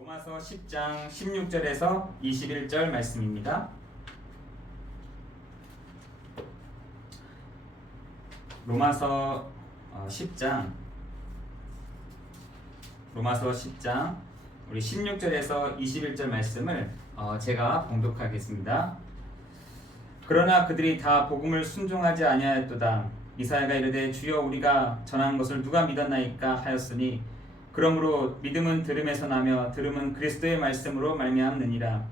로마서 10장 16절에서 21절 말씀입니다. 로마서 10장 우리 16절에서 21절 말씀을 제가 봉독하겠습니다. 그러나 그들이 다 복음을 순종하지 아니하였도다. 이사야가 이르되 주여 우리가 전한 것을 누가 믿었나이까 하였으니 그러므로 믿음은 들음에서 나며 들음은 그리스도의 말씀으로 말미암느니라.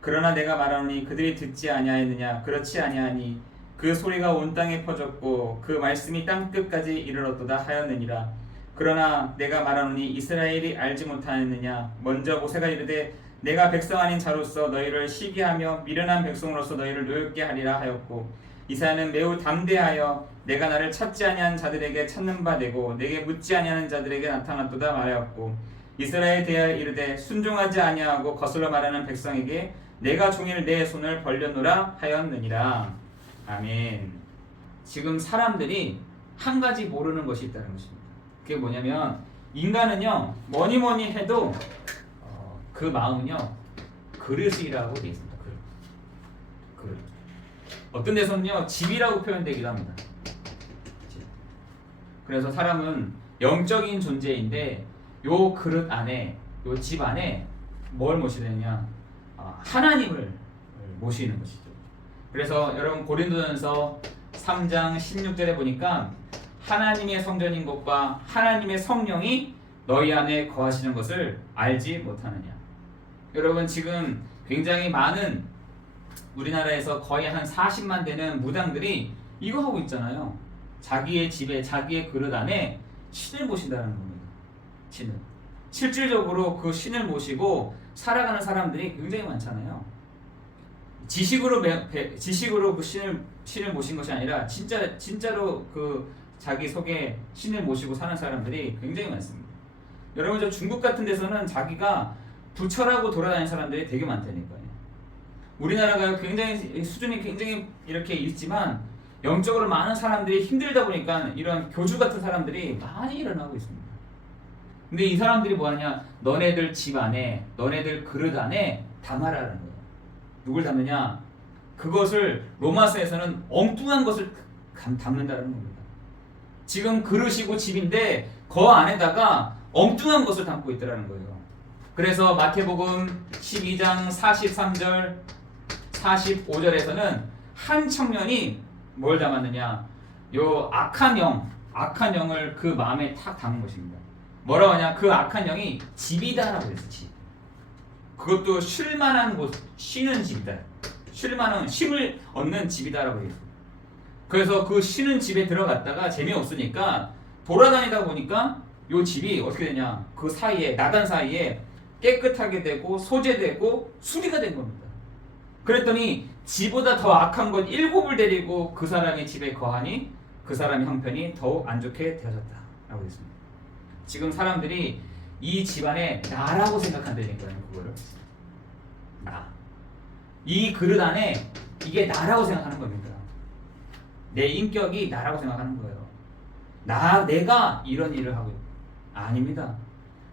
그러나 내가 말하노니 그들이 듣지 아니하였느냐. 그렇지 아니하니 그 소리가 온 땅에 퍼졌고 그 말씀이 땅 끝까지 이르렀도다 하였느니라. 그러나 내가 말하노니 이스라엘이 알지 못하였느냐. 먼저 모세가 이르되 내가 백성 아닌 자로서 너희를 시기하며 미련한 백성으로서 너희를 노엽게 하리라 하였고, 이사야는 매우 담대하여 내가 나를 찾지 아니한 자들에게 찾는 바 되고 내게 묻지 아니하는 자들에게 나타났도다 말하였고, 이스라엘에 대하여 이르되 순종하지 아니하고 거슬러 말하는 백성에게 내가 종일 내 손을 벌렸노라 하였느니라. 아멘. 지금 사람들이 한 가지 모르는 것이 있다는 것입니다. 그게 뭐냐면 인간은요 뭐니 해도 그 마음은요 그릇이라고 되어 있습니다. 그릇. 어떤 데서는요 집이라고 표현되기도 합니다. 그래서 사람은 영적인 존재인데 요 그릇 안에, 요 집 안에 뭘 모시느냐? 하나님을 모시는 것이죠. 그래서 여러분 고린도전서 3장 16절에 보니까 하나님의 성전인 것과 하나님의 성령이 너희 안에 거하시는 것을 알지 못하느냐. 여러분 지금 굉장히 많은 우리나라에서 거의 한 40만 되는 무당들이 이거 하고 있잖아요. 자기의 집에 자기의 그릇 안에 신을 모신다는 겁니다. 신을. 실질적으로 그 신을 모시고 살아가는 사람들이 굉장히 많잖아요. 지식으로 그 신을 모신 것이 아니라 진짜로 그 자기 속에 신을 모시고 사는 사람들이 굉장히 많습니다. 여러분 저 중국 같은 데서는 자기가 부처라고 돌아다니는 사람들이 되게 많다니까요. 우리나라가 굉장히 수준이 굉장히 이렇게 있지만 영적으로 많은 사람들이 힘들다 보니까 이런 교주 같은 사람들이 많이 일어나고 있습니다. 근데 이 사람들이 뭐 하냐? 너네들 집 안에, 너네들 그릇 안에 담아라는 거예요. 누굴 담느냐? 그것을 로마서에서는 엉뚱한 것을 담는다는 겁니다. 지금 그릇이고 집인데 그 안에다가 엉뚱한 것을 담고 있더라는 거예요. 그래서 마태복음 12장 43절 45절에서는 한 청년이 뭘 담았느냐? 요 악한 영을 그 마음에 탁 담은 것입니다. 뭐라고 하냐? 그 악한 영이 집이다라고 했어. 집. 그것도 쉴만한 곳, 쉬는 집이다. 쉴만한 쉼을 얻는 집이다라고 했어. 그래서 그 쉬는 집에 들어갔다가 재미없으니까 돌아다니다 보니까 요 집이 어떻게 되냐? 그 사이에 나간 사이에 깨끗하게 되고 소재되고 수리가 된 겁니다. 그랬더니 지보다 더 악한 것 7을 데리고 그 사람의 집에 거하니 그 사람의 형편이 더욱 안 좋게 되어졌다 라고 했습니다. 지금 사람들이 이 집안에 나라고 생각한다니까요. 그거를 이 그릇 안에 이게 나라고 생각하는 겁니다. 내 인격이 나라고 생각하는 거예요. 내가 이런 일을 하고 아닙니다.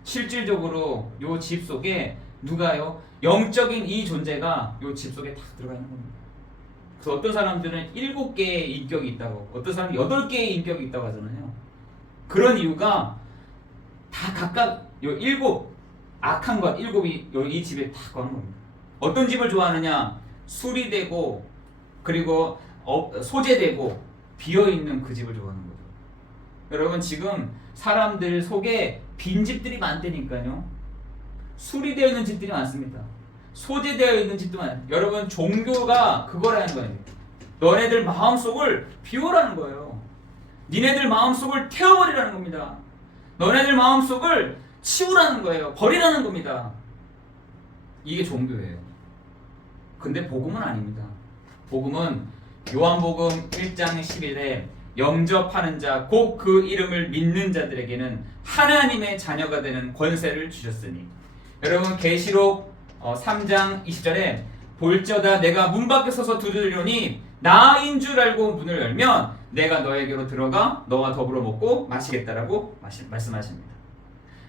실질적으로 요 집 속에 누가요? 영적인 이 존재가 요 집 속에 딱 들어가 있는 겁니다. 그래서 어떤 사람들은 7개의 인격이 있다고, 어떤 사람은 8개의 인격이 있다고 하잖아요. 그런 이유가 다 각각 요 7 악한 것 7이 이 집에 딱 거는 겁니다. 어떤 집을 좋아하느냐? 수리되고 그리고 소재되고 비어있는 그 집을 좋아하는 거죠. 여러분 지금 사람들 속에 빈집들이 많다니까요. 수리되어 있는 집들이 많습니다. 소재되어 있는 집도 많아요. 여러분 종교가 그거라는 거예요. 너네들 마음속을 비우라는 거예요. 니네들 마음속을 태워버리라는 겁니다. 너네들 마음속을 치우라는 거예요. 버리라는 겁니다. 이게 종교예요. 근데 복음은 아닙니다. 복음은 요한복음 1장 11에 영접하는 자 곧 그 이름을 믿는 자들에게는 하나님의 자녀가 되는 권세를 주셨으니. 여러분 계시록 3장 20절에 볼지어다 내가 문 밖에 서서 두드리노니 나인 줄 알고 문을 열면 내가 너에게로 들어가 너와 더불어 먹고 마시겠다라고 말씀하십니다.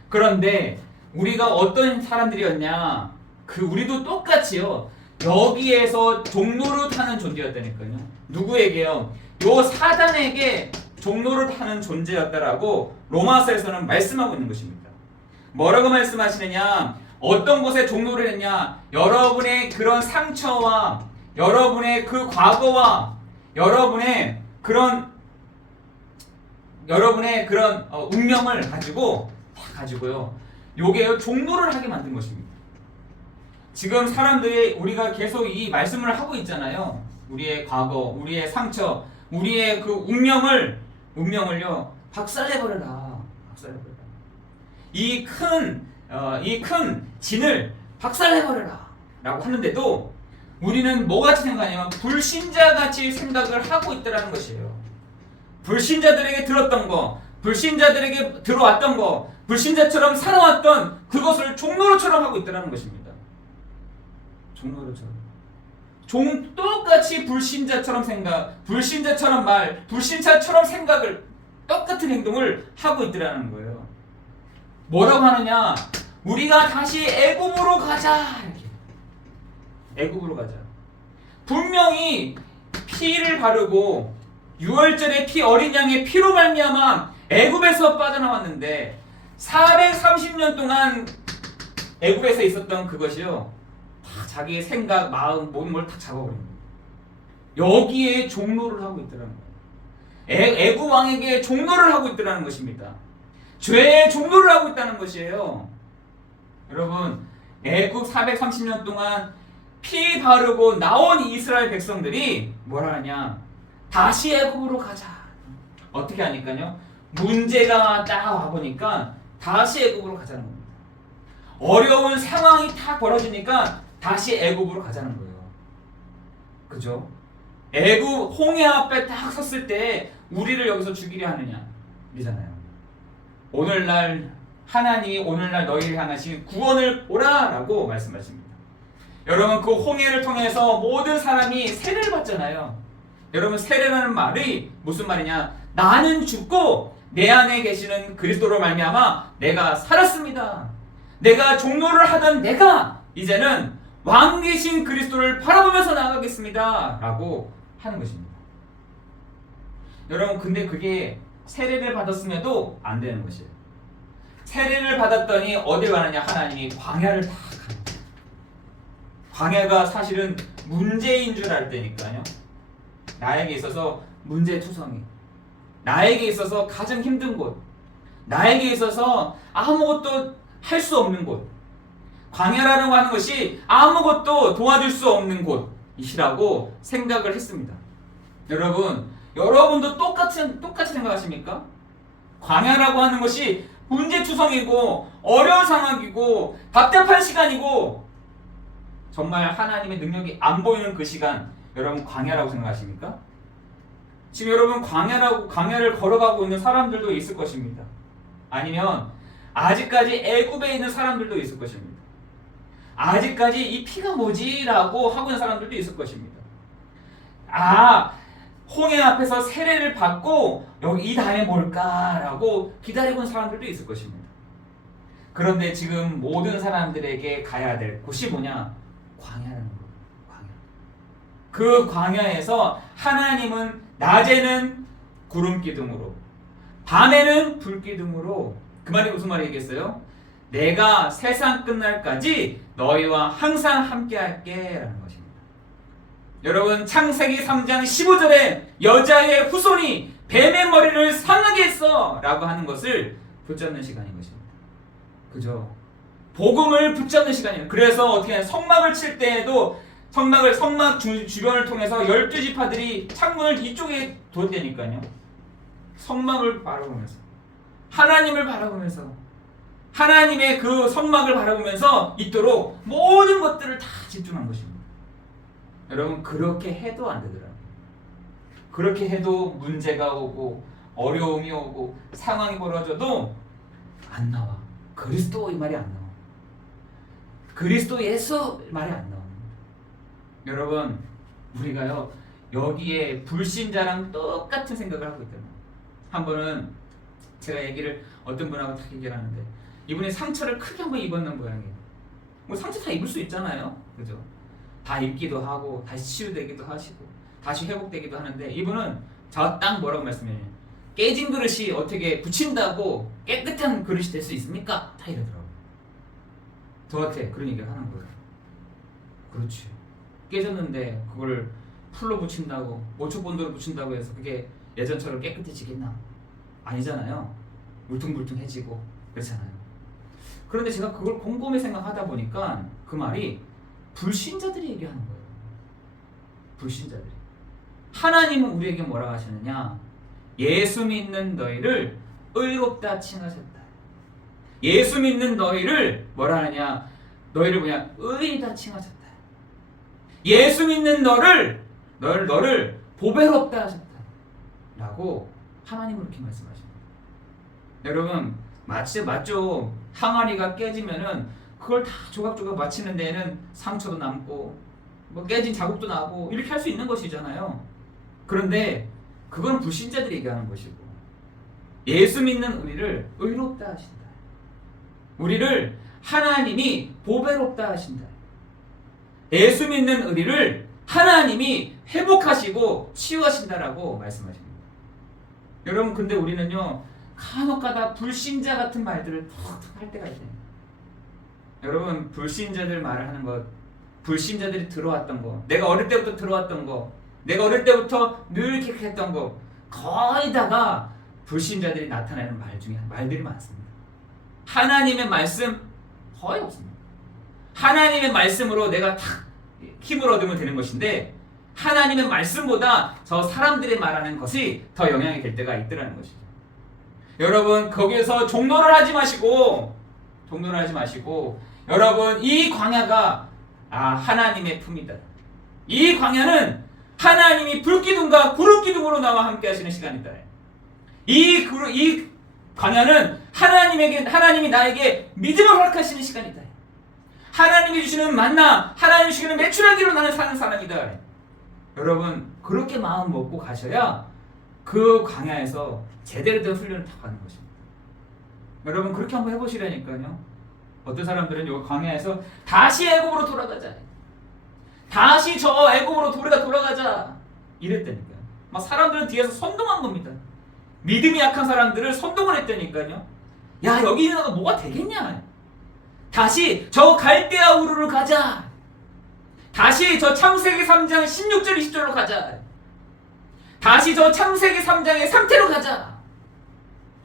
그런데 우리가 어떤 사람들이었냐? 우리도 똑같이요. 여기에서 종노릇하는 존재였다니까요. 누구에게요? 요 사단에게 종노릇하는 존재였다라고 로마서에서는 말씀하고 있는 것입니다. 뭐라고 말씀하시느냐? 어떤 곳에 종노를 했냐? 여러분의 그런 상처와 여러분의 그 과거와 여러분의 그런 운명을 가지고요. 요게 종노를 하게 만든 것입니다. 지금 사람들이 우리가 계속 이 말씀을 하고 있잖아요. 우리의 과거, 우리의 상처, 우리의 그 운명을요 박살내버려라. 이 큰 진을 박살내버려라 라고 하는데도 우리는 뭐같이 생각하냐면 불신자같이 생각을 하고 있다는 것이에요. 불신자들에게 들었던 거, 불신자들에게 들어왔던 거, 불신자처럼 살아왔던 그것을 종노릇처럼 하고 있다는 것입니다. 종노릇처럼. 똑같이 불신자처럼 생각, 불신자처럼 말, 불신자처럼 생각을, 똑같은 행동을 하고 있더라는 거예요. 뭐라고 하느냐? 우리가 다시 애굽으로 가자. 이렇게. 애굽으로 가자. 분명히 피를 바르고 유월절에 어린 양의 피로 말미암아 애굽에서 빠져나왔는데 430년 동안 애굽에서 있었던 그것이요. 다 자기의 생각, 마음, 모든 걸 다 잡아버립니다. 여기에 종노를 하고 있더라는 거예요. 애굽 왕에게 종노를 하고 있더라는 것입니다. 죄의 종노를 하고 있다는 것이에요. 여러분, 애굽 430년 동안 피 바르고 나온 이스라엘 백성들이 뭐라 하냐? 다시 애굽으로 가자. 어떻게 하니까요? 문제가 딱 와보니까 다시 애굽으로 가자는 겁니다. 어려운 상황이 딱 벌어지니까 다시 애굽으로 가자는 거예요. 그죠? 애굽 홍해 앞에 딱 섰을 때 우리를 여기서 죽이려 하느냐? 이잖아요. 오늘날 하나님이 오늘날 너희를 향하신 구원을 보라라고 말씀하십니다. 여러분, 그 홍해를 통해서 모든 사람이 세례를 받잖아요. 여러분, 세례라는 말이 무슨 말이냐? 나는 죽고 내 안에 계시는 그리스도로 말미암아 내가 살았습니다. 내가 종노를 하던 내가 이제는 왕 계신 그리스도를 바라보면서 나아가겠습니다 라고 하는 것입니다. 여러분, 근데 그게 세례를 받았음에도 안 되는 것이에요. 세례를 받았더니 어딜 가느냐? 하나님이 광야를 다 가는 거예요. 광야가 사실은 문제인 줄 알 때니까요. 나에게 있어서 문제투성이, 나에게 있어서 가장 힘든 곳, 나에게 있어서 아무것도 할 수 없는 곳, 광야라고 하는 것이 아무것도 도와줄 수 없는 곳이라고 생각을 했습니다. 여러분도 똑같이 생각하십니까? 광야라고 하는 것이 문제투성이고 어려운 상황이고 답답한 시간이고 정말 하나님의 능력이 안 보이는 그 시간, 여러분 광야라고 생각하십니까? 지금 여러분 광야를 걸어가고 있는 사람들도 있을 것입니다. 아니면 아직까지 애굽에 있는 사람들도 있을 것입니다. 아직까지 이 피가 뭐지? 라고 하고 있는 사람들도 있을 것입니다. 홍해 앞에서 세례를 받고 여기 이 다음에 뭘까? 라고 기다리고 있는 사람들도 있을 것입니다. 그런데 지금 모든 사람들에게 가야 될 곳이 뭐냐? 광야라는 거예요. 광야. 그 광야에서 하나님은 낮에는 구름 기둥으로, 밤에는 불 기둥으로, 그 말이 무슨 말이겠어요? 내가 세상 끝날까지 너희와 항상 함께 할게 라는 것입니다. 여러분, 창세기 3장 15절에 여자의 후손이 뱀의 머리를 상하게 했어 라고 하는 것을 붙잡는 시간인 것입니다. 그죠? 복음을 붙잡는 시간이에요. 그래서 어떻게 하냐? 성막을 칠 때에도 성막 주변을 통해서 12지파들이 창문을 이쪽에 뒀다니까요. 성막을 바라보면서, 하나님을 바라보면서, 하나님의 그 성막을 바라보면서 있도록 모든 것들을 다 집중한 것입니다. 여러분, 그렇게 해도 안 되더라고요. 그렇게 해도 문제가 오고 어려움이 오고 상황이 벌어져도 안 나와. 그리스도 이 말이 안 나와. 그리스도 예수 말이 안 나옵니다. 여러분, 우리가요 여기에 불신자랑 똑같은 생각을 하고 있다는 거예요. 한 번은 제가 어떤 분하고 딱 얘기를 하는데, 이분이 상처를 크게 한번 입었는 모양이에요. 뭐 상처 다 입을 수 있잖아요, 그죠? 다 입기도 하고 다시 치유되기도 하시고 다시 회복되기도 하는데 이분은 저 딱 뭐라고 말씀해요? 깨진 그릇이 어떻게 붙인다고 깨끗한 그릇이 될 수 있습니까? 다 이러더라고요. 저한테 그런 얘기를 하는 거예요. 그렇지. 깨졌는데 그걸 풀로 붙인다고 모초본드로 붙인다고 해서 그게 예전처럼 깨끗해지겠나? 아니잖아요. 울퉁불퉁해지고 그렇잖아요. 그런데 제가 그걸 곰곰이 생각하다 보니까 그 말이 불신자들이 얘기하는 거예요. 불신자들이. 하나님은 우리에게 뭐라고 하시느냐? 예수 믿는 너희를 의롭다 칭하셨다. 예수 믿는 너희를 뭐라 하느냐? 너희를 뭐냐? 의이다 칭하셨다. 예수 믿는 너를 보배롭다 하셨다. 라고 하나님은 그렇게 말씀하십니다. 여러분 맞죠? 항아리가 깨지면은 그걸 다 조각조각 맞히는 데에는 상처도 남고 뭐 깨진 자국도 나고 이렇게 할 수 있는 것이잖아요. 그런데 그건 불신자들이 얘기하는 것이고 예수 믿는 우리를 의롭다 하신다. 우리를 하나님이 보배롭다 하신다. 예수 믿는 우리를 하나님이 회복하시고 치유하신다라고 말씀하십니다. 여러분 근데 우리는요 간혹가다 불신자 같은 말들을 툭툭 할 때가 있어요. 여러분 불신자들 말을 하는 것, 불신자들이 들어왔던 거, 내가 어릴 때부터 들어왔던 거, 내가 어릴 때부터 늘 이렇게 했던 거 거의 다가 불신자들이 나타내는 말들이 많습니다. 하나님의 말씀 거의 없습니다. 하나님의 말씀으로 내가 탁 힘을 얻으면 되는 것인데 하나님의 말씀보다 저 사람들이 말하는 것이 더 영향이 될 때가 있더라는 것이죠. 여러분 거기에서 종노를 하지 마시고 여러분 이 광야가 하나님의 품이다. 이 광야는 하나님이 불기둥과 구름기둥으로 나와 함께 하시는 시간이다. 이 광야는 하나님이 나에게 믿음을 허락하시는 시간이다. 하나님이 주시는 만나, 하나님이 주시는 메추라기로 나는 사는 사람이다. 여러분 그렇게 마음 먹고 가셔야 그 광야에서 제대로 된 훈련을 다 받는 것입니다. 여러분 그렇게 한번 해보시라니까요. 어떤 사람들은 이 광야에서 다시 애굽으로 돌아가자, 다시 저 애굽으로 돌아가자 이랬다니까요. 막 사람들은 뒤에서 선동한 겁니다. 믿음이 약한 사람들을 선동을 했다니까요. 야 여기 있는 거 뭐가 되겠냐, 다시 저 갈대아 우르를 가자, 다시 저 창세기 3장 16절 20절로 가자, 다시 저 창세기 3장의 상태로 가자.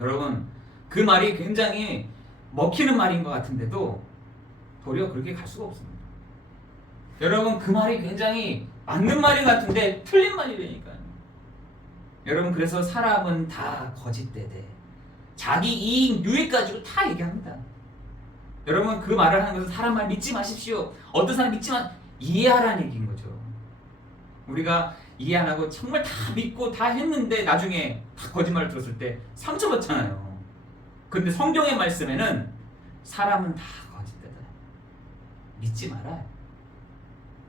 여러분 그 말이 굉장히 먹히는 말인 것 같은데도 도리어 그렇게 갈 수가 없습니다. 여러분 그 말이 굉장히 맞는 말인 것 같은데 틀린 말이라니까요. 여러분 그래서 사람은 다 거짓되되 자기 이익 유익 가지고 다 얘기합니다. 여러분 그 말을 하는 것은 사람 말 믿지 마십시오. 어떤 사람 이해하라는 얘기인 거죠. 우리가 이해 안 하고 정말 다 믿고 다 했는데 나중에 다 거짓말을 들었을 때 상처받잖아요. 근데 성경의 말씀에는 사람은 다 거짓되다. 믿지 마라.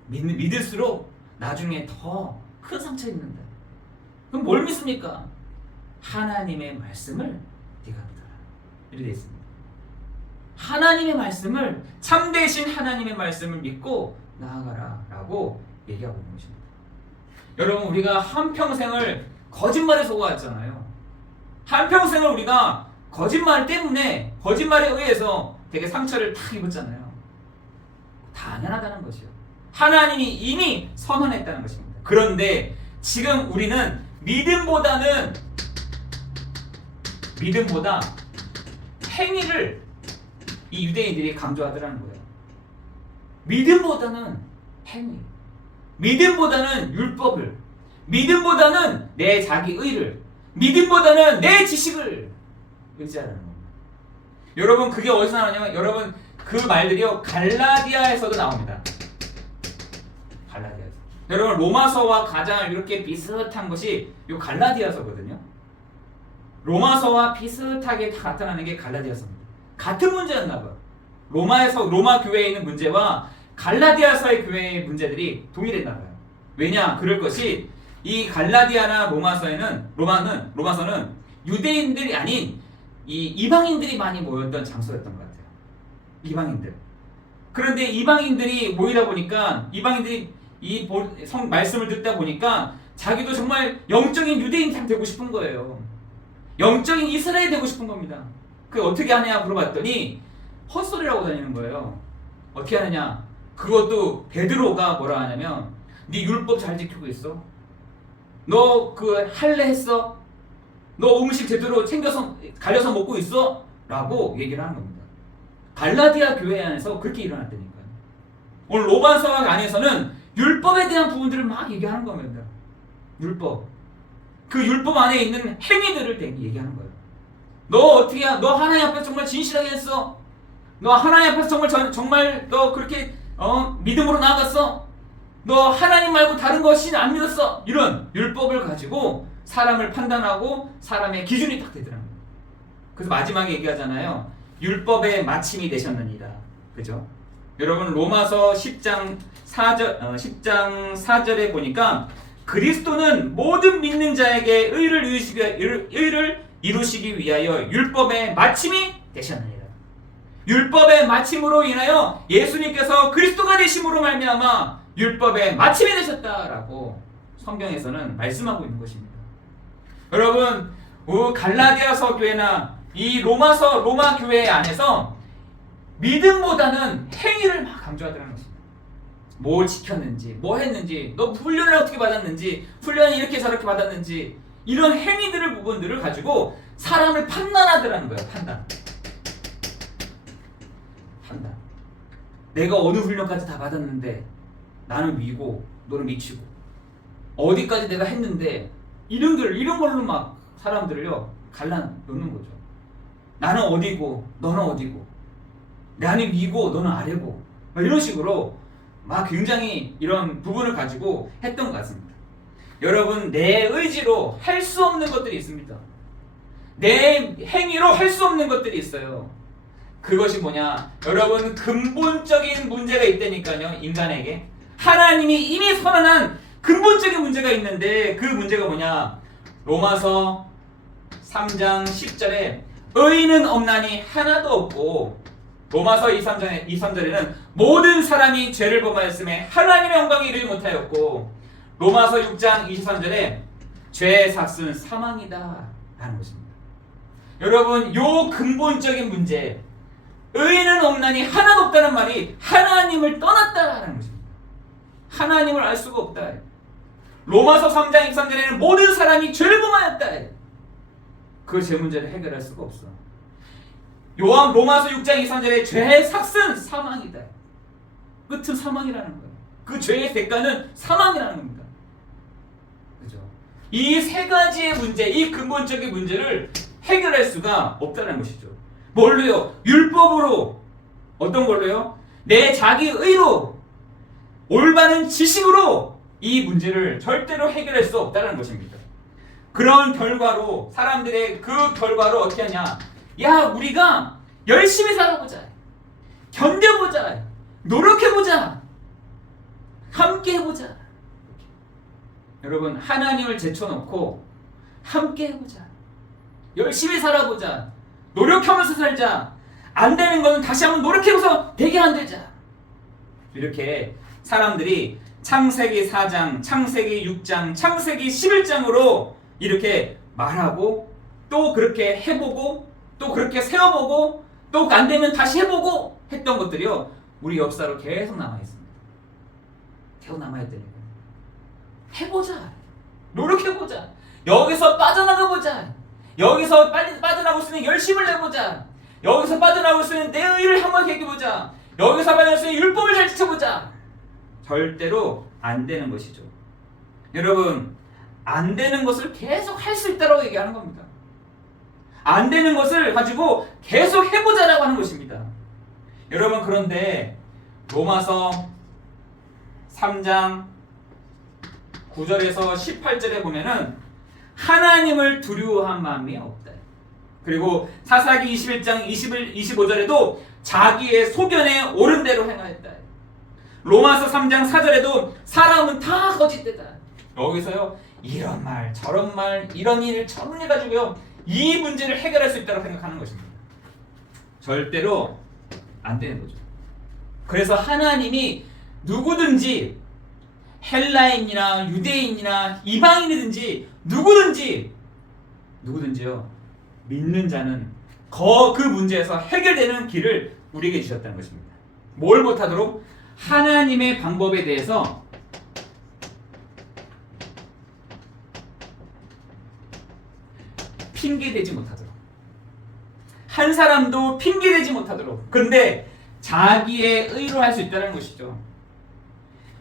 믿을수록 나중에 더 큰 상처 입는다. 그럼 뭘 믿습니까? 하나님의 말씀을 네가 믿어라. 이렇게 되어 있습니다. 하나님의 말씀을, 참되신 하나님의 말씀을 믿고 나아가라 라고 얘기하고 있는 것입니다. 여러분 우리가 한평생을 거짓말에 속아왔잖아요. 한평생을 우리가 거짓말 때문에, 거짓말에 의해서 되게 상처를 탁 입었잖아요. 당연하다는 것이요. 하나님이 이미 선언했다는 것입니다. 그런데 지금 우리는 믿음보다 행위를 이 유대인들이 강조하더라는 거예요. 믿음보다는 행위, 믿음보다는 율법을, 믿음보다는 내 자기 의를, 믿음보다는 내 지식을 의지하라는 겁니다. 여러분 그게 어디서 나오냐면 여러분 그 말들이요 갈라디아에서도 나옵니다. 갈라디아에서. 여러분 로마서와 가장 이렇게 비슷한 것이 이 갈라디아서거든요. 로마서와 비슷하게 다 나타나는 게 갈라디아서입니다. 같은 문제였나 봐요. 로마 교회에 있는 문제와 갈라디아서의 교회의 문제들이 동일했나 봐요. 왜냐? 그럴 것이 이 갈라디아나 로마서는 유대인들이 아닌 이 이방인들이 많이 모였던 장소였던 것 같아요. 이방인들. 그런데 이방인들이 모이다 보니까 이방인들이 이 말씀을 듣다 보니까 자기도 정말 영적인 유대인이 되고 싶은 거예요. 영적인 이스라엘이 되고 싶은 겁니다. 그 어떻게 하냐 물어봤더니 헛소리라고 다니는 거예요. 어떻게 하느냐? 그것도 베드로가 뭐라 하냐면 네 율법 잘 지키고 있어? 너 그 할례 했어? 너 음식 제대로 챙겨서 갈려서 먹고 있어? 라고 얘기를 하는 겁니다. 갈라디아 교회 안에서 그렇게 일어났다니까요. 오늘 로마서 안에서는 율법에 대한 부분들을 막 얘기하는 겁니다. 율법. 그 율법 안에 있는 행위들을 얘기하는 거예요. 너 어떻게 너 하나님 앞에서 정말 진실하게 했어? 너 하나님 앞에서 정말 너 그렇게 믿음으로 나아갔어? 너 하나님 말고 다른 거 신 안 믿었어? 이런 율법을 가지고 사람을 판단하고 사람의 기준이 딱 되더라고요. 그래서 마지막에 얘기하잖아요. 율법의 마침이 되셨느니라. 그죠? 여러분 로마서 10장 4절에 보니까 그리스도는 모든 믿는 자에게 의를 이루시기 위하여 율법의 마침이 되셨느니라. 율법의 마침으로 인하여 예수님께서 그리스도가 되심으로 말미암아 율법의 마침이 되셨다라고 성경에서는 말씀하고 있는 것입니다. 여러분 갈라디아서 교회나 이 로마 교회 안에서 믿음보다는 행위를 막 강조하더라는 것입니다. 뭘 지켰는지, 뭐 했는지, 너 훈련을 어떻게 받았는지, 훈련을 이렇게 저렇게 받았는지 이런 행위들을 부분들을 가지고 사람을 판단하더라는 거예요. 판단. 내가 어느 훈련까지 다 받았는데 나는 위고 너는 미치고 어디까지 내가 했는데 이런 걸로 막 사람들을요 갈라놓는 거죠. 나는 어디고 너는 어디고 나는 위고 너는 아래고 이런 식으로 막 굉장히 이런 부분을 가지고 했던 것 같습니다. 여러분 내 의지로 할 수 없는 것들이 있습니다. 내 행위로 할 수 없는 것들이 있어요. 그것이 뭐냐? 여러분 근본적인 문제가 있다니까요. 인간에게 하나님이 이미 선언한 근본적인 문제가 있는데 그 문제가 뭐냐? 로마서 3장 10절에 의인은 없나니 하나도 없고 로마서 23절에는 모든 사람이 죄를 범하였음에 하나님의 영광에 이르지 못하였고 로마서 6장 23절에 죄의 삭은 사망이다 라는 것입니다. 여러분 요 근본적인 문제 의인은 없나니 하나도 없다는 말이 하나님을 떠났다라는 것입니다. 하나님을 알 수가 없다. 로마서 3장 23절에는 모든 사람이 죄를 범하였다. 그 죄 문제를 해결할 수가 없어. 로마서 6장 23절에 죄의 삭은 사망이다. 끝은 사망이라는 거예요. 그 죄의 대가는 사망이라는 겁니다. 그죠? 이 세 가지의 문제, 이 근본적인 문제를 해결할 수가 없다는 것이죠. 뭘로요? 율법으로. 어떤 걸로요? 내 자기 의로 올바른 지식으로 이 문제를 절대로 해결할 수 없다는 것입니다. 그런 결과로 사람들의 그 결과로 어떻게 하냐? 야 우리가 열심히 살아보자. 견뎌보자. 노력해보자. 함께 해보자. 여러분 하나님을 제쳐놓고 함께 해보자. 열심히 살아보자. 노력하면서 살자. 안 되는 거는 다시 한번 노력해서 되게 만들자. 이렇게 사람들이 창세기 4장, 창세기 6장, 창세기 11장으로 이렇게 말하고 또 그렇게 해보고 또 그렇게 세워보고 또 안 되면 다시 해보고 했던 것들이요 우리 역사로 계속 남아있습니다. 계속 남아있다니까. 해보자. 노력해보자. 여기서 빠져나가보자. 여기서 빠져나올 수 있는 열심을 내보자. 여기서 빠져나올 수 있는 내 의를 한번 얘기해보자. 여기서 빠져나올 수 있는 율법을 잘 지켜보자. 절대로 안 되는 것이죠. 여러분 안 되는 것을 계속 할 수 있다고 얘기하는 겁니다. 안 되는 것을 가지고 계속 해보자라고 하는 것입니다. 여러분 그런데 로마서 3장 9절에서 18절에 보면은 하나님을 두려워한 마음이 없다. 그리고 사사기 21장 25절에도 자기의 소견에 옳은 대로 행하였다. 로마서 3장 4절에도 사람은 다 거짓되다. 여기서요 이런 말 저런 말 이런 일 저런 일 가지고요 이 문제를 해결할 수 있다고 생각하는 것입니다. 절대로 안 되는 거죠. 그래서 하나님이 누구든지 헬라인이나 유대인이나 이방인이든지 누구든지요 믿는 자는 그 문제에서 해결되는 길을 우리에게 주셨다는 것입니다. 뭘 못하도록? 하나님의 방법에 대해서 핑계대지 못하도록, 한 사람도 핑계대지 못하도록. 그런데 자기의 의로 할 수 있다는 것이죠.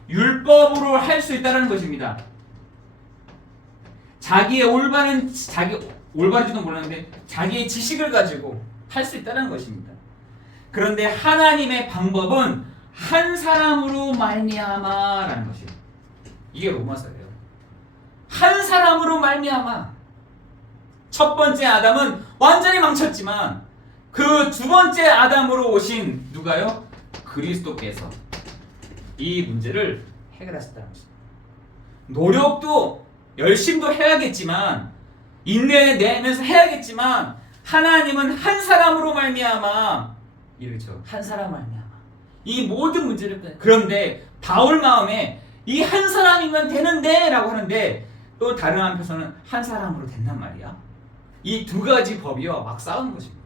율법으로 할 수 있다는 것입니다. 자기의 올바른지도 몰랐는데 자기의 지식을 가지고 할 수 있다는 것입니다. 그런데 하나님의 방법은 한 사람으로 말미암아라는 것이에요. 이게 로마서예요. 한 사람으로 말미암아. 첫 번째 아담은 완전히 망쳤지만 그 두 번째 아담으로 오신 누가요? 그리스도께서 이 문제를 해결하셨다는 것입니다. 노력도 열심도 해야겠지만 인내내면서 해야겠지만 하나님은 한 사람으로 말미암아 이렇죠. 한 사람 말미암아 이 모든 문제를 그런데 바울 마음에 이 한 사람이면 되는데 라고 하는데 또 다른 한편에서는 한 사람으로 된단 말이야. 이 두 가지 법이요 막 싸우는 것입니다.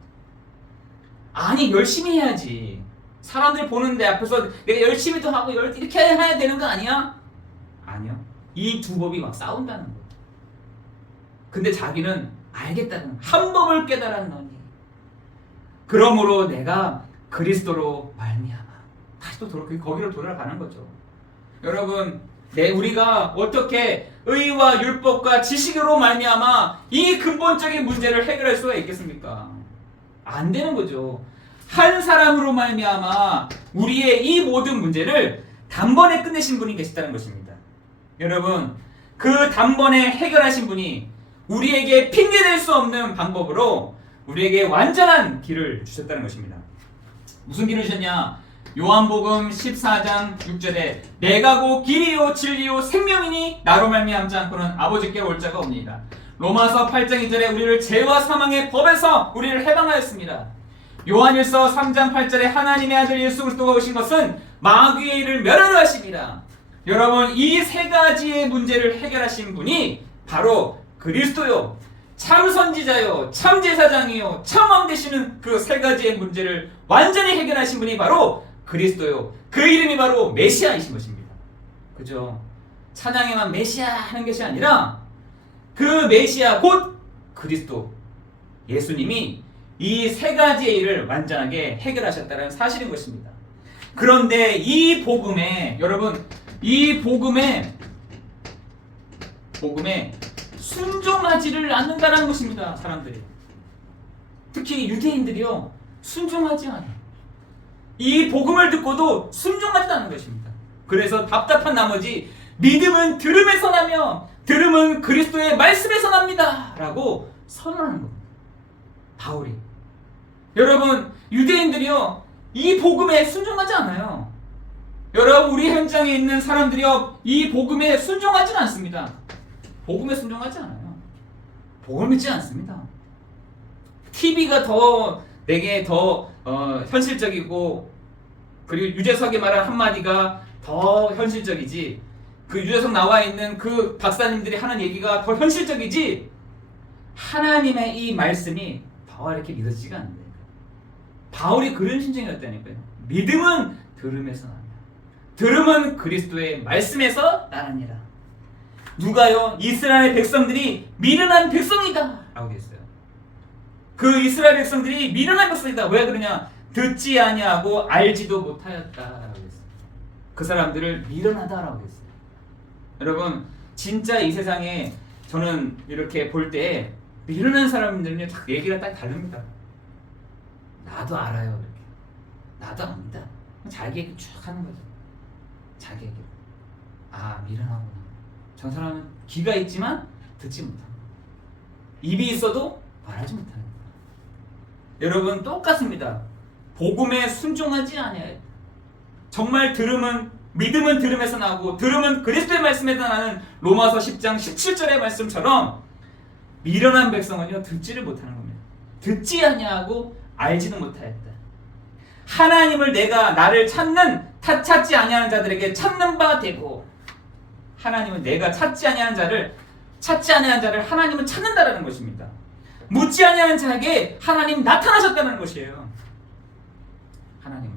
아니 열심히 해야지. 사람들이 보는데 앞에서 내가 열심히도 하고 이렇게 해야 되는 거 아니야? 아니요. 이 두 법이 막 싸운다는 거예요. 근데 자기는 알겠다는 한 법을 깨달았노니 그러므로 내가 그리스도로 말미암아. 다시 또 거기로 돌아가는 거죠. 여러분 우리가 어떻게 의와 율법과 지식으로 말미암아 이 근본적인 문제를 해결할 수가 있겠습니까? 안 되는 거죠. 한 사람으로 말미암아 우리의 이 모든 문제를 단번에 끝내신 분이 계시다는 것입니다. 여러분 그 단번에 해결하신 분이 우리에게 핑계댈 수 없는 방법으로 우리에게 완전한 길을 주셨다는 것입니다. 무슨 길을 주셨냐? 요한복음 14장 6절에 내가 곧 길이요 진리요 생명이니 나로 말미암지 않고는 아버지께 올 자가 없느니라. 로마서 8장 2절에 우리를 죄와 사망의 법에서 우리를 해방하였습니다. 요한일서 3장 8절에 하나님의 아들 예수 그리스도가 오신 것은 마귀의 일을 멸하려 하십니다. 여러분 이 세 가지의 문제를 해결하신 분이 바로 그리스도요 참 선지자요 참 제사장이요 참 왕 되시는 그 세 가지의 문제를 완전히 해결하신 분이 바로 그리스도요. 그 이름이 바로 메시아이신 것입니다. 그죠? 찬양에만 메시아 하는 것이 아니라 그 메시아 곧 그리스도 예수님이 이 세 가지의 일을 완전하게 해결하셨다는 사실인 것입니다. 그런데 이 복음에 여러분 이 복음에 순종하지를 않는다는 것입니다. 사람들이 특히 유대인들이요 순종하지 않아요. 이 복음을 듣고도 순종하지 않는 것입니다. 그래서 답답한 나머지 믿음은 들음에서 나며 들음은 그리스도의 말씀에서 납니다 라고 선언하는 겁니다. 바울이. 여러분 유대인들이요 이 복음에 순종하지 않아요. 여러분 우리 현장에 있는 사람들이요 이 복음에 순종하지는 않습니다. 복음에 순종하지 않아요. 복음을 믿지 않습니다. TV가 내게 더 현실적이고 그리고 유재석이 말한 한마디가 더 현실적이지 그 유재석 나와 있는 그 박사님들이 하는 얘기가 더 현실적이지 하나님의 이 말씀이 더 이렇게 믿어지지가 않는데 바울이 그런 심정이었다니까요. 믿음은 들음에서 나냐 들음은 그리스도의 말씀에서 나느니라. 누가요? 이스라엘 백성들이 미련한 백성이다 라고 했어요. 그 이스라엘 백성들이 미련한 백성이다. 왜 그러냐? 듣지 아니하고 알지도 못하였다라고 했어요. 그 사람들을 미련하다라고 했어요. 여러분 진짜 이 세상에 저는 이렇게 볼 때 미련한 사람들은요 얘기가 딱 다릅니다. 나도 알아요. 이렇게. 나도 압니다. 자기 얘기 쭉 하는 거죠. 자기 얘기. 아 미련하구나. 저 사람은 귀가 있지만 듣지 못합니다. 입이 있어도 말하지 못합니다. 여러분 똑같습니다. 복음에 순종하지 아니하여 정말 믿음은 들음에서 나고 들음은 그리스도의 말씀에서 나는 로마서 10장 17절의 말씀처럼 미련한 백성은요 듣지를 못하는 겁니다. 듣지 아니하고 알지도 못하였다. 하나님을 나를 찾지 아니하는 자들에게 찾는 바 되고, 하나님은 내가 찾지 아니하는 자를 하나님은 찾는다라는 것입니다. 묻지 아니하는 자에게 하나님 나타나셨다는 것이에요. 하나님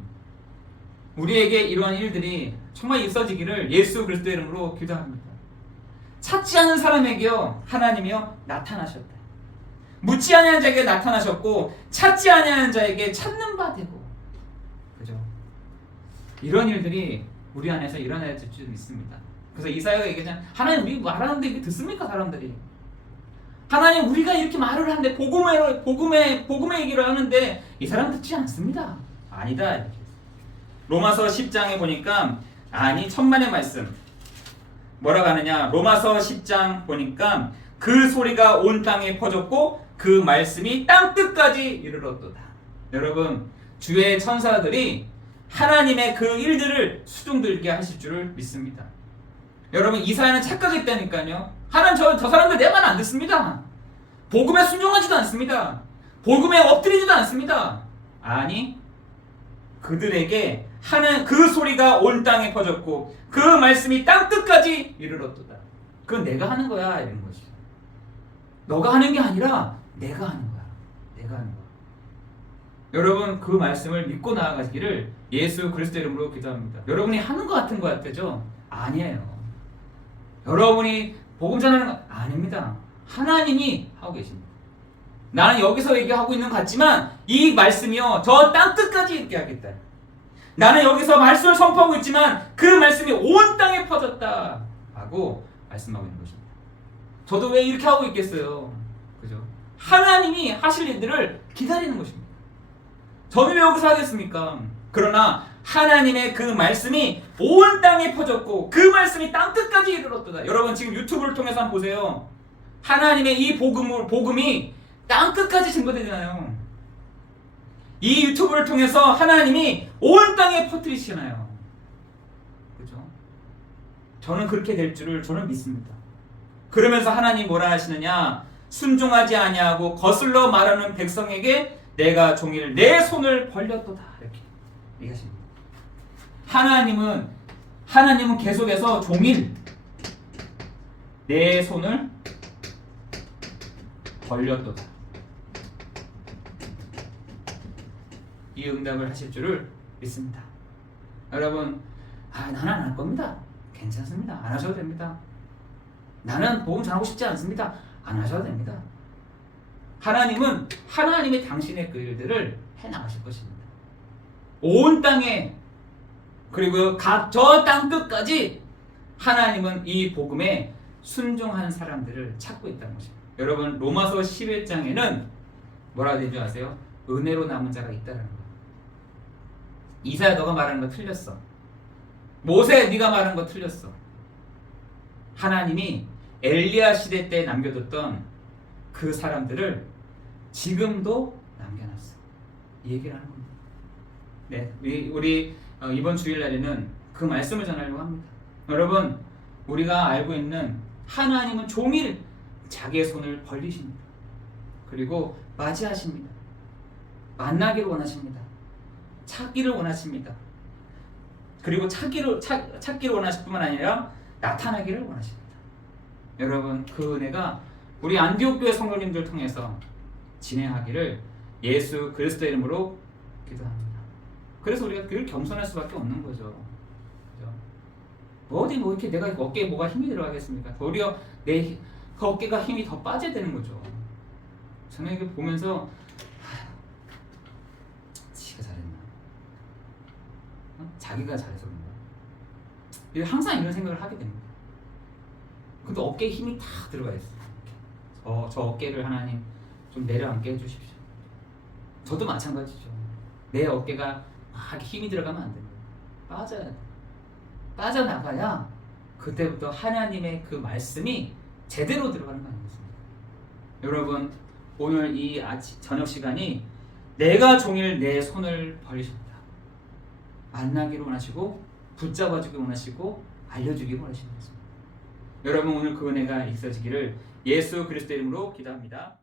우리에게 이러한 일들이 정말 있어지기를 예수 그리스도의 이름으로 기도합니다. 찾지 않은 사람에게요 하나님이요 나타나셨다. 묻지 아니하는 자에게 나타나셨고 찾지 아니하는 자에게 찾는 바 되고, 그죠? 이런 일들이 우리 안에서 일어날 줄 믿습니다. 그래서 이사야가 얘기하잖아요. 하나님 우리 말하는데 이게 듣습니까 사람들이? 하나님 우리가 이렇게 말을 하는데 복음의 얘기를 하는데 이 사람 듣지 않습니다. 아니다. 로마서 10장에 보니까 천만의 말씀 뭐라고 하느냐, 로마서 10장 보니까 그 소리가 온 땅에 퍼졌고 그 말씀이 땅 끝까지 이르렀도다. 여러분 주의 천사들이 하나님의 그 일들을 수종들게 하실 줄을 믿습니다. 여러분 이사야는 착각했다니까요. 하나님 저 사람들 내 말 안 듣습니다. 복음에 순종하지도 않습니다. 복음에 엎드리지도 않습니다. 아니 그들에게 하는 그 소리가 온 땅에 퍼졌고 그 말씀이 땅 끝까지 이르렀도다. 그건 내가 하는 거야 이런 것이. 너가 하는 게 아니라 내가 하는 거야. 내가 하는 거야. 여러분 그 말씀을 믿고 나아가시기를 예수 그리스도 이름으로 기도합니다. 여러분이 하는 것 같은 것 같죠? 아니에요. 여러분이 복음 전하는 거 아닙니다. 하나님이 하고 계십니다. 나는 여기서 얘기하고 있는 것 같지만 이 말씀이요 저 땅 끝까지 있게 하겠다. 나는 여기서 말씀을 선포하고 있지만 그 말씀이 온 땅에 퍼졌다 하고 말씀하고 있는 것입니다. 저도 왜 이렇게 하고 있겠어요? 그죠? 하나님이 하실 일들을 기다리는 것입니다. 저는 왜 여기서 하겠습니까? 그러나 하나님의 그 말씀이 온 땅에 퍼졌고 그 말씀이 땅 끝까지 이르렀도다. 여러분 지금 유튜브를 통해서 한번 보세요. 하나님의 이 복음이 땅 끝까지 증거되잖아요. 이 유튜브를 통해서 하나님이 온 땅에 퍼뜨리시잖아요. 그렇죠? 저는 그렇게 될 줄을 저는 믿습니다. 그러면서 하나님 뭐라 하시느냐? 순종하지 아니하고 거슬러 말하는 백성에게 내가 종일 내 손을 벌렸도다. 이렇게 얘기하십니다. 하나님은 계속해서 종일 내 손을 벌렸도다. 이 응답을 하실 줄을 믿습니다. 여러분, 나는 안 할 겁니다. 괜찮습니다. 안 하셔도 됩니다. 나는 복음 전하고 싶지 않습니다. 안 하셔도 됩니다. 하나님은 하나님의 당신의 그 일들을 해나가실 것입니다. 온 땅에 그리고 저 땅 끝까지 하나님은 이 복음에 순종한 사람들을 찾고 있다는 것입니다. 여러분 로마서 11장에는 뭐라 되는 줄 아세요? 은혜로 남은 자가 있다는 거예요. 이사야 너가 말하는 거 틀렸어. 모세 네가 말하는 거 틀렸어. 하나님이 엘리야 시대 때 남겨뒀던 그 사람들을 지금도 남겨놨어. 이 얘기를 하는 겁니다. 네, 우리 이번 주일날에는 그 말씀을 전하려고 합니다. 여러분 우리가 알고 있는 하나님은 종일 자기의 손을 벌리십니다. 그리고 맞이하십니다. 만나기를 원하십니다. 찾기를 원하십니다. 그리고 찾기를 원하실 뿐만 아니라 나타나기를 원하십니다. 여러분 그 은혜가 우리 안디옥 교회 성도님들 통해서 진행하기를 예수 그리스도 이름으로 기도합니다. 그래서 우리가 늘 겸손할 수밖에 없는 거죠. 어디 이렇게 내가 어깨에 뭐가 힘이 들어가겠습니까? 도리어 내 어깨가 힘이 더 빠져야 되는 거죠. 저는 이거 보면서 지가 잘했나? 자기가 잘해서 그런가? 항상 이런 생각을 하게 됩니다. 근데 어깨에 힘이 다 들어가 있어요. 저 어깨를 하나님 좀 내려앉게 해주십시오. 저도 마찬가지죠. 내 어깨가 막 힘이 들어가면 안 됩니다. 빠져야 돼. 빠져나가야 그때부터 하나님의 그 말씀이 제대로 들어가는 거 아니겠습니까? 여러분 오늘 이 저녁 시간이 내가 종일 내 손을 벌리셨다. 만나기를 원하시고 붙잡아주기 원하시고 알려주기 원하시는 것입니다. 여러분 오늘 그 은혜가 있어지기를 예수 그리스도 이름으로 기도합니다.